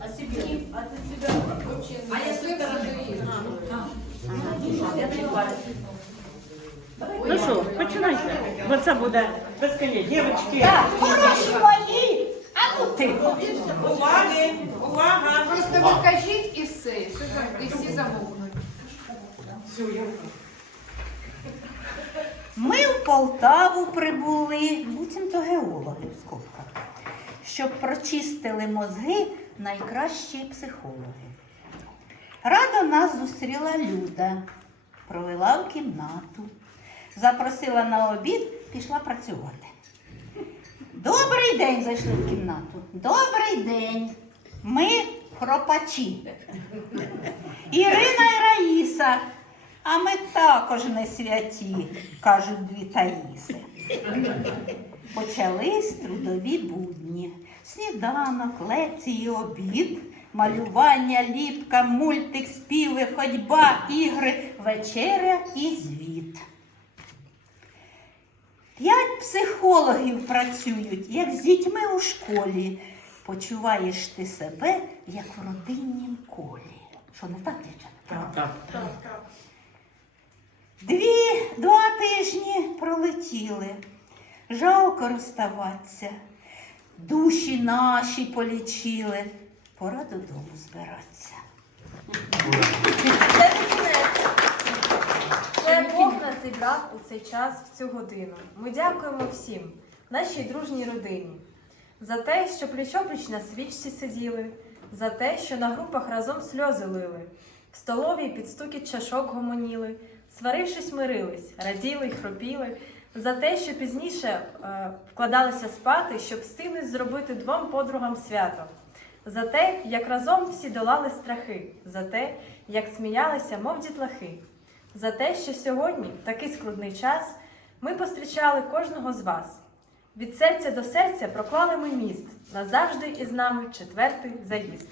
А себе? А ты себя вообще... А я с той стороны. Ну що, починайте. Бо це буде безконечно. Дівчатки, Так, хороші мої! А ну ти! уваги, увага. Просто ви кажіть і все, і всі замовкнуть. Ми в Полтаву прибули, буцімто геологи в скобках, щоб прочистили мозги найкращі психологи. Радо нас зустріла Люда, провела в кімнату, запросила на обід, пішла працювати. Добрий день зайшли в кімнату. Добрий день. Ми хропачі. Ірина і Раїса. А ми також не святі, кажуть дві Таїси. Почались трудові будні. Сніданок, лекції, обід, малювання, ліпка, мультик, співи, ходьба, ігри, вечеря і звіт. П'ять психологів працюють, як з дітьми у школі. Почуваєш ти себе, як в родиннім колі. Що не так, дівчата? Дві, два тижні пролетіли. Жалко розставатися. Душі наші полічили. Пора додому збиратися. Це не кінець. Це Бог нас зібрав у цей час, в цю годину. Ми дякуємо всім, нашій дружній родині, за те, що пліч-опліч на свічці сиділи, за те, що на групах разом сльози лили, в столовій під стукіт чашок гомоніли, сварившись, мирились, раділи й хропіли, за те, що пізніше е, вкладалися спати, щоб встигнуть зробити двом подругам свято. За те, як разом всі долали страхи, за те, як сміялися, мов дітлахи, за те, що сьогодні, в такий складний час, ми пострічали кожного з вас. Від серця до серця проклали ми міст назавжди із нами четвертий заїзд.